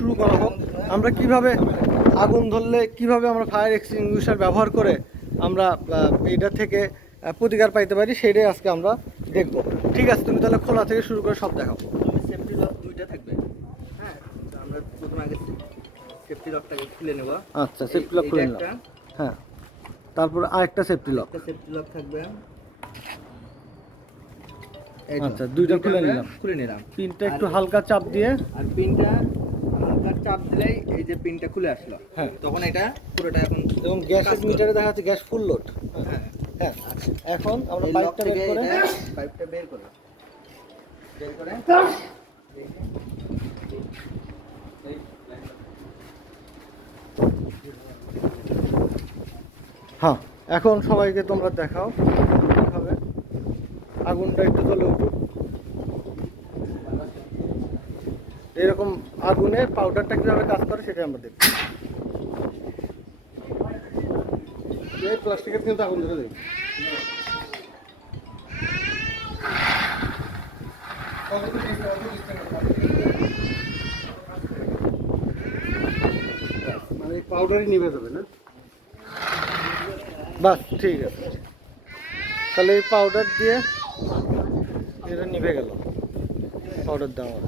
শুরু করা হোক। আমরা কিভাবে আগুন ধরলে কিভাবে আমরা ফায়ার এক্সটিংগুইশার ব্যবহার করে আমরা এটা থেকে প্রতিকার পাইতে পারি, সেটাই আজকে আমরা দেখব। ঠিক আছে, তুমি তাহলে খোলা থেকে শুরু করে সব দেখাও। সেফটি লক দুইটা থাকবে। হ্যাঁ, আমরা প্রথমে আগে সেফটি লকটাকে খুলে নেব। আচ্ছা, সেফটি লক খুলে নিলাম। হ্যাঁ, তারপর আরেকটা সেফটি লক। একটা সেফটি লক থাকবে। আচ্ছা, দুইটা খুলে নিলাম। পিনটা একটু হালকা চাপ দিয়ে, আর পিনটা হালকা চাপ দিলেই এই যে পিনটা খুলে আসলো। হ্যাঁ, তখন এটা পুরোটা এখন এবং গ্যাসের মিটারে দেখা যাচ্ছে গ্যাস ফুল লোড। হ্যাঁ হ্যাঁ, এখন আমরা এই লক পাইপটা থেকে বের করে পাইপটা বের করে হ্যাঁ, এখন সবাইকে তোমরা দেখাও কিভাবে আগুনটা একটু জ্বলে উঠুক। এরকম আগুনের পাউডারটা কিভাবে কাজ করে সেটা আমরা দেখব। এই প্লাস্টিকের কিন্তু আগুন ধরে দেয়। মানে পাউডারই নিভে যাবে না? বাস, ঠিক আছে। তাহলে এই পাউডার দিয়ে এটা নিভে গেল, পাউডার দেওয়া